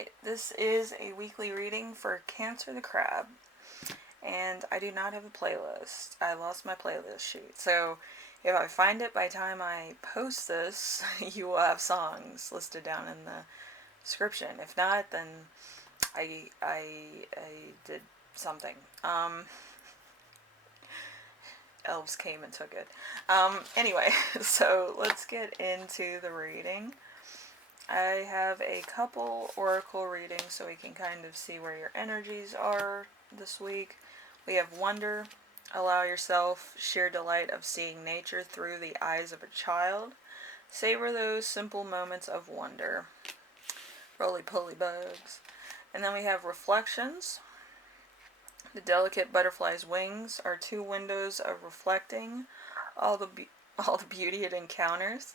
Alright, this is a weekly reading for Cancer the Crab, and I do not have a playlist. I lost my playlist sheet, so if I find it by the time I post this, you will have songs listed down in the description. If not, then I did something. Elves came and took it. Anyway, so let's get into the reading. I have a couple oracle readings so we can kind of see where your energies are this week. We have Wonder. Allow yourself sheer delight of seeing nature through the eyes of a child. Savor those simple moments of wonder. Roly-poly bugs. And then we have Reflections. The delicate butterfly's wings are two windows of reflecting all the beauty it encounters.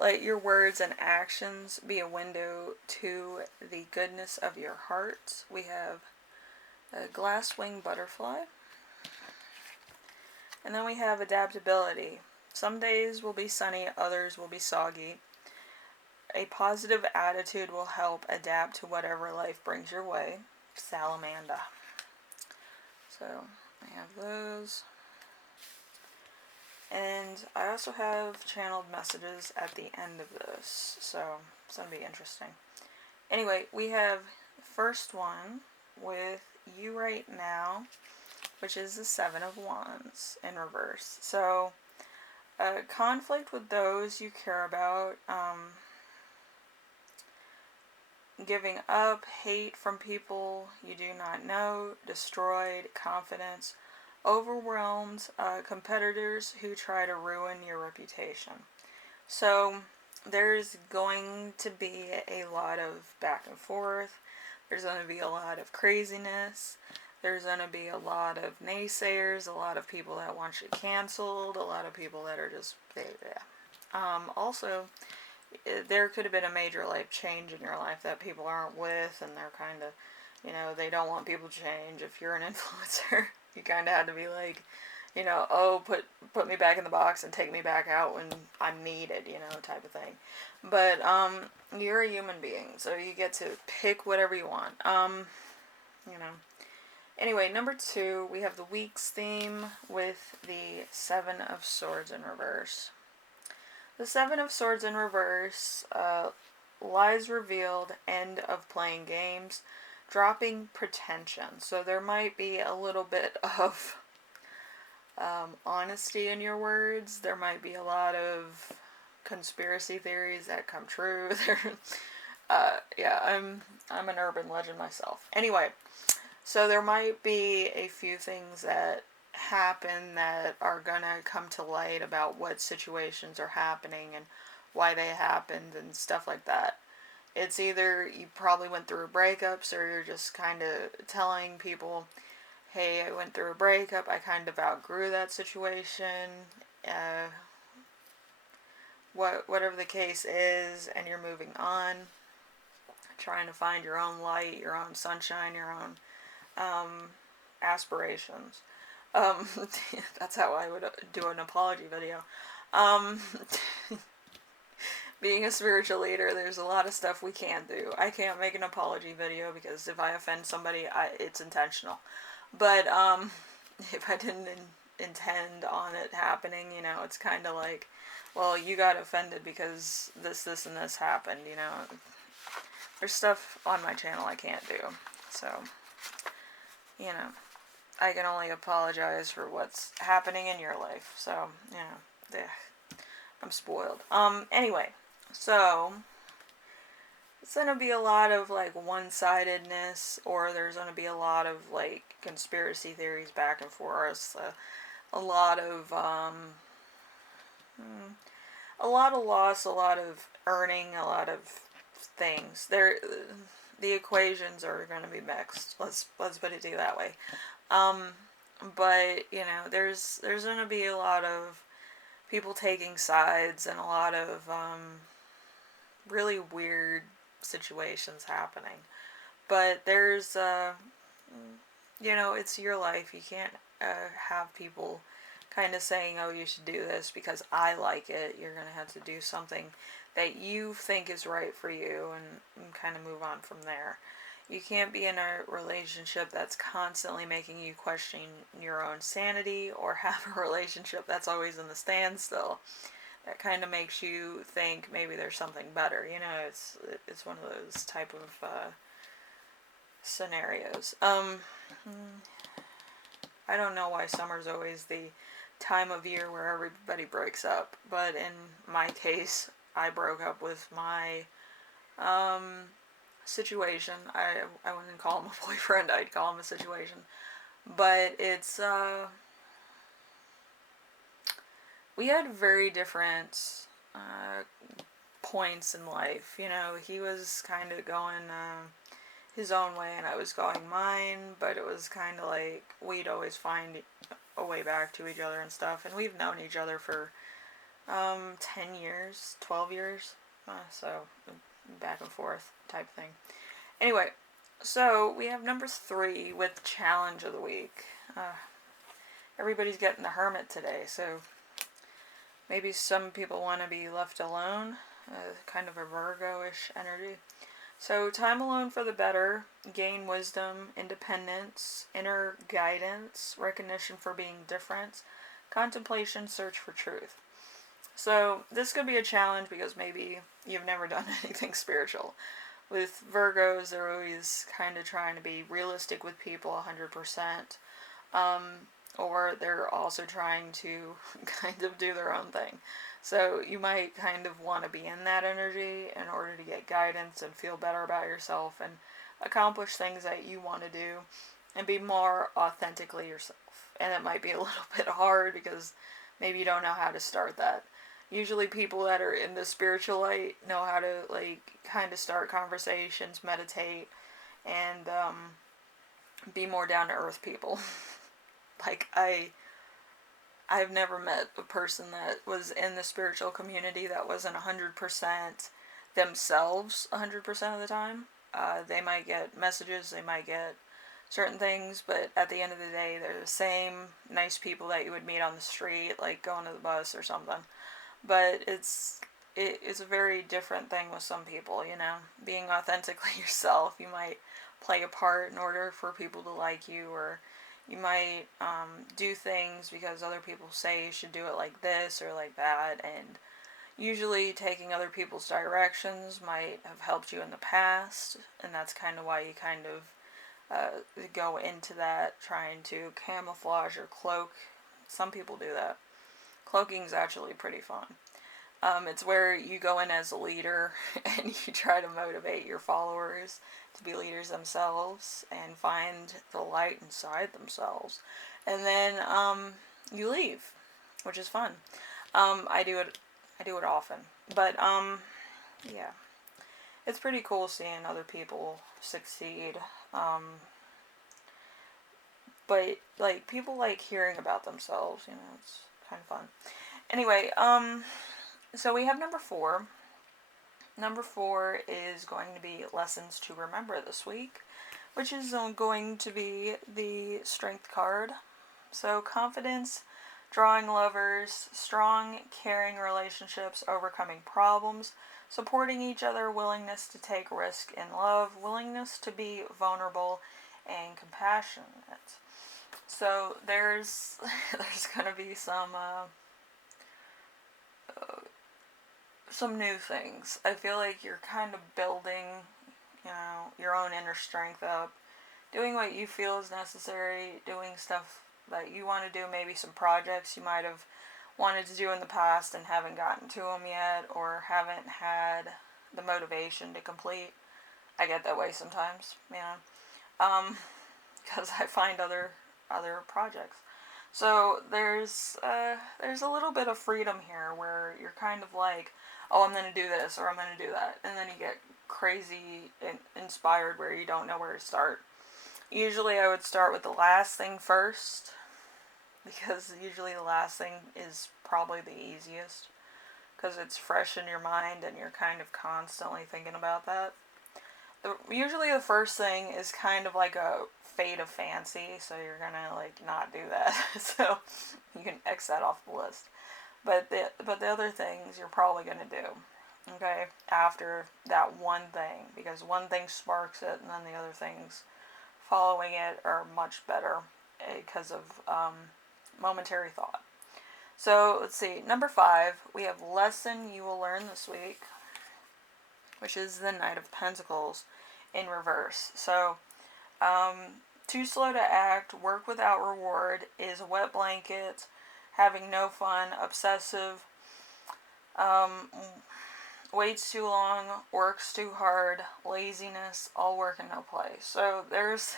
Let your words and actions be a window to the goodness of your heart. We have a glass-winged butterfly. And then we have Adaptability. Some days will be sunny, others will be soggy. A positive attitude will help adapt to whatever life brings your way. Salamander. So, I have those. And I also have channeled messages at the end of this, so it's going to be interesting. Anyway, we have the first one with You Right Now, which is the Seven of Wands in reverse. So, conflict with those you care about, giving up, hate from people you do not know, destroyed, confidence, overwhelmed, competitors who try to ruin your reputation. So there's going to be a lot of back and forth. There's going to be a lot of craziness. There's going to be a lot of naysayers, a lot of people that want you canceled, a lot of people that are just also, there could have been a major life change in your life that people aren't with, and they're kind of, they don't want people to change. If you're an influencer, you kind of had to be like, put me back in the box and take me back out when I'm needed, type of thing. But, you're a human being, so you get to pick whatever you want. Anyway, number 2, we have the week's theme with the Seven of Swords in reverse. The Seven of Swords in reverse, lies revealed, end of playing games, dropping pretension. So there might be a little bit of honesty in your words. There might be a lot of conspiracy theories that come true. I'm an urban legend myself. Anyway, so there might be a few things that happen that are gonna come to light about what situations are happening and why they happened and stuff like that. It's either you probably went through a breakup, so you're just kind of telling people, hey, I went through a breakup, I kind of outgrew that situation, whatever the case is, and you're moving on, trying to find your own light, your own sunshine, your own aspirations. That's how I would do an apology video. Being a spiritual leader, there's a lot of stuff we can't do. I can't make an apology video because if I offend somebody, it's intentional. But if I didn't intend on it happening, it's kind of like, well, you got offended because this, and this happened, There's stuff on my channel I can't do. So, I can only apologize for what's happening in your life. So, I'm spoiled. Anyway, so it's going to be a lot of, one-sidedness, or there's going to be a lot of, conspiracy theories back and forth, a lot of loss, a lot of earning, a lot of things. The equations are going to be mixed. Let's put it that way. But, there's going to be a lot of people taking sides and a lot of really weird situations happening. But there's, it's your life. You can't have people kind of saying, oh, you should do this because I like it. You're going to have to do something that you think is right for you, and kind of move on from there. You can't be in a relationship that's constantly making you question your own sanity, or have a relationship that's always in the standstill. That kind of makes you think maybe there's something better. You know, it's one of those type of scenarios. I don't know why summer's always the time of year where everybody breaks up, but in my case, I broke up with my situation. I wouldn't call him a boyfriend, I'd call him a situation. But it's, we had very different points in life. You know, he was kind of going his own way and I was going mine, but it was kind of like we'd always find a way back to each other and stuff. And we've known each other for 10 years, 12 years, so back and forth type thing. Anyway, so we have number 3 with challenge of the week. Everybody's getting the hermit today, so maybe some people want to be left alone, kind of a Virgo-ish energy. So time alone for the better, gain wisdom, independence, inner guidance, recognition for being different, contemplation, search for truth. So this could be a challenge because maybe you've never done anything spiritual. With Virgos, they're always kind of trying to be realistic with people 100%. Or they're also trying to kind of do their own thing. So you might kind of want to be in that energy in order to get guidance and feel better about yourself and accomplish things that you want to do and be more authentically yourself. And it might be a little bit hard because maybe you don't know how to start that. Usually people that are in the spiritual light know how to, like, kind of start conversations, meditate, and be more down-to-earth people. Like, I've never met a person that was in the spiritual community that wasn't 100% themselves 100% of the time. They might get messages, they might get certain things, but at the end of the day, they're the same nice people that you would meet on the street, like going to the bus or something. But it's a very different thing with some people, you know. Being authentically yourself, you might play a part in order for people to like you, or you might do things because other people say you should do it like this or like that, and usually taking other people's directions might have helped you in the past, and that's kind of why you kind of go into that, trying to camouflage or cloak. Some people do that. Cloaking is actually pretty fun. It's where you go in as a leader and you try to motivate your followers to be leaders themselves and find the light inside themselves. And then you leave, which is fun. I do it often. But yeah. It's pretty cool seeing other people succeed. But like people like hearing about themselves, you know, it's kind of fun. Anyway, so we have number 4. Number 4 is going to be lessons to remember this week, which is going to be the strength card. So confidence, drawing lovers, strong, caring relationships, overcoming problems, supporting each other, willingness to take risk in love, willingness to be vulnerable, and compassionate. So there's going to be some new things. I feel like you're kind of building, you know, your own inner strength up, doing what you feel is necessary, doing stuff that you want to do, maybe some projects you might have wanted to do in the past and haven't gotten to them yet, or haven't had the motivation to complete. I get that way sometimes, you know, because I find other projects. So there's a little bit of freedom here where you're kind of like, oh, I'm going to do this or I'm going to do that. And then you get crazy and inspired where you don't know where to start. Usually I would start with the last thing first, because usually the last thing is probably the easiest, because it's fresh in your mind and you're kind of constantly thinking about that. Usually the first thing is kind of like a fate of fancy, so you're gonna like not do that. So you can X that off the list. But the other things you're probably gonna do, okay, after that one thing, because one thing sparks it, and then the other things following it are much better because of momentary thought. So let's see, number 5, we have lesson you will learn this week, which is the Knight of Pentacles in reverse. So, too slow to act, work without reward, is a wet blanket, having no fun, obsessive, waits too long, works too hard, laziness, all work and no play. So there's,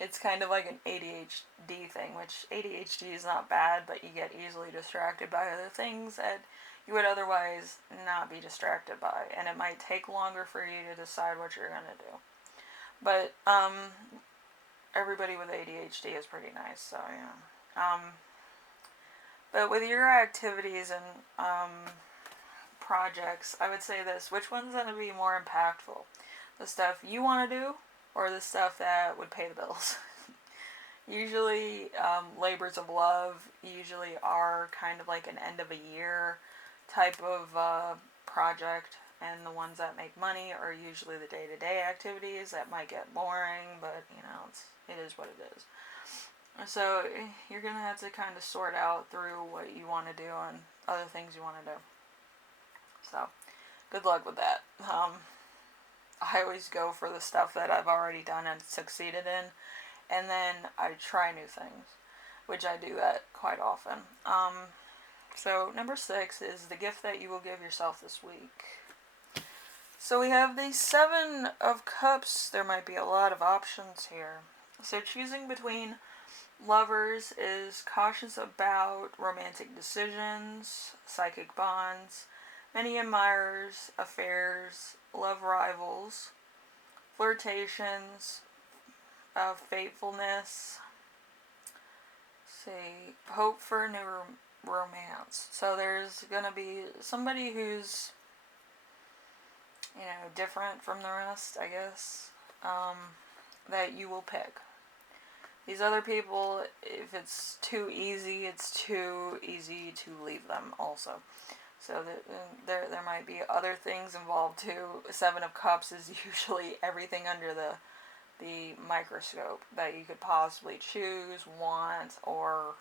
it's kind of like an ADHD thing, which ADHD is not bad, but you get easily distracted by other things that you would otherwise not be distracted by, and it might take longer for you to decide what you're going to do. But everybody with ADHD is pretty nice, so yeah. But with your activities and projects, I would say this: which one's going to be more impactful? The stuff you want to do, or the stuff that would pay the bills? Usually, labors of love usually are kind of like an end of a year type of project, and the ones that make money are usually the day-to-day activities that might get boring, but you know, it is what it is. So you're gonna have to kind of sort out through what you want to do and other things you want to do. So good luck with that. I always go for the stuff that I've already done and succeeded in, and then I try new things, which I do that quite often. So number 6 is the gift that you will give yourself this week. So we have the 7 of Cups. There might be a lot of options here. So choosing between lovers is cautious about romantic decisions, psychic bonds, many admirers, affairs, love rivals, flirtations, faithfulness. Let's see, hope for a new romance. So there's gonna be somebody who's, you know, different from the rest, I guess, that you will pick. These other people, if it's too easy, it's too easy to leave them also. So there might be other things involved too. 7 of Cups is usually everything under the microscope that you could possibly choose, want, or,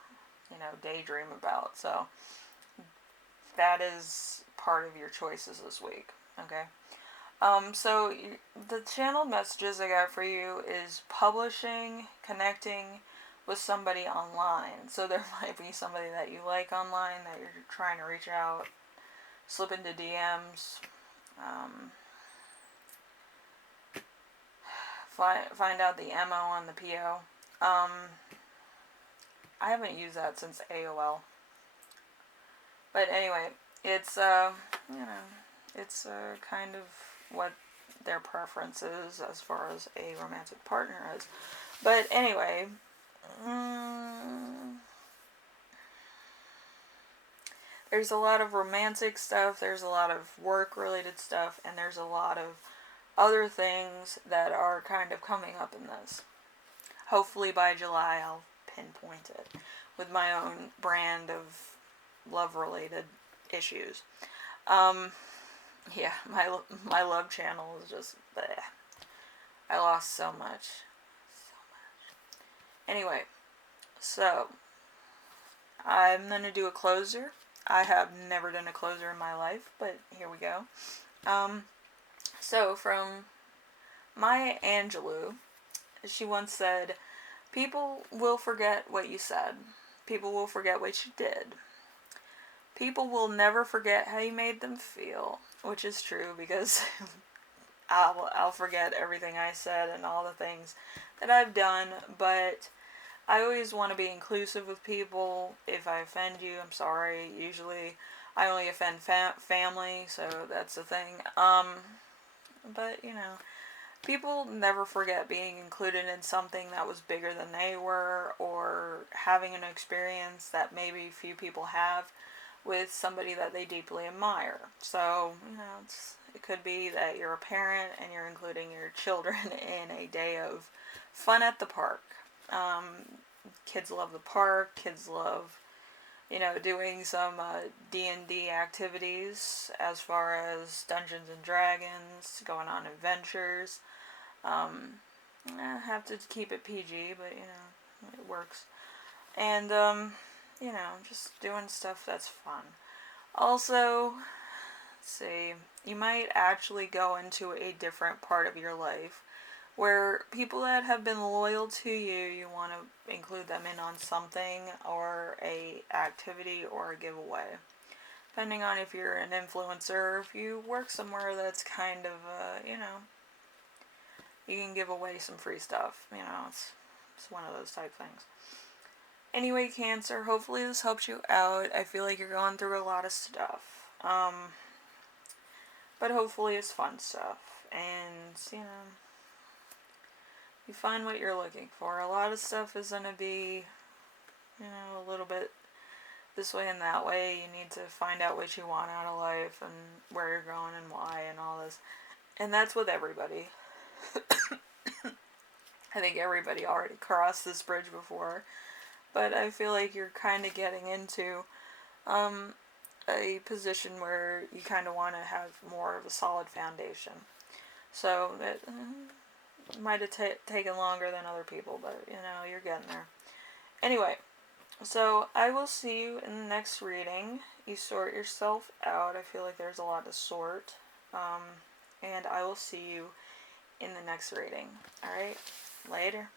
you know, daydream about. So that is part of your choices this week. Okay. So the channeled messages I got for you is publishing, connecting with somebody online. So there might be somebody that you like online that you're trying to reach out, slip into DMs, find out the MO on the PO. I haven't used that since AOL. But anyway, it's, you know, it's kind of what their preference is as far as a romantic partner is. But anyway, there's a lot of romantic stuff, there's a lot of work-related stuff, and there's a lot of other things that are kind of coming up in this. Hopefully by July I'll pinpoint it with my own brand of love-related issues. Yeah, my love channel is just bleh. I lost so much. Anyway, so I'm going to do a closer. I have never done a closer in my life, but here we go. So from Maya Angelou, she once said, "People will forget what you said. People will forget what you did. People will never forget how you made them feel," which is true, because I'll forget everything I said and all the things that I've done, but I always want to be inclusive with people. If I offend you, I'm sorry. Usually I only offend family, so that's the thing. But, you know, people never forget being included in something that was bigger than they were, or having an experience that maybe few people have with somebody that they deeply admire. So, you know, It could be that you're a parent and you're including your children in a day of fun at the park. Kids love the park. Kids love, doing some D&D activities as far as Dungeons and Dragons, going on adventures. I have to keep it PG, but, it works. And, just doing stuff that's fun. Also, let's see, you might actually go into a different part of your life where people that have been loyal to you, you want to include them in on something or a activity or a giveaway. Depending on if you're an influencer, if you work somewhere that's kind of, you can give away some free stuff. It's one of those type things. Anyway, Cancer, hopefully this helps you out. I feel like you're going through a lot of stuff. But hopefully it's fun stuff. And, you find what you're looking for. A lot of stuff is going to be, a little bit this way and that way. You need to find out what you want out of life and where you're going and why and all this. And that's with everybody. I think everybody already crossed this bridge before. But I feel like you're kind of getting into a position where you kind of want to have more of a solid foundation. So it might have taken longer than other people, but you're getting there. Anyway, so I will see you in the next reading. You sort yourself out. I feel like there's a lot to sort. And I will see you in the next reading. Alright, later.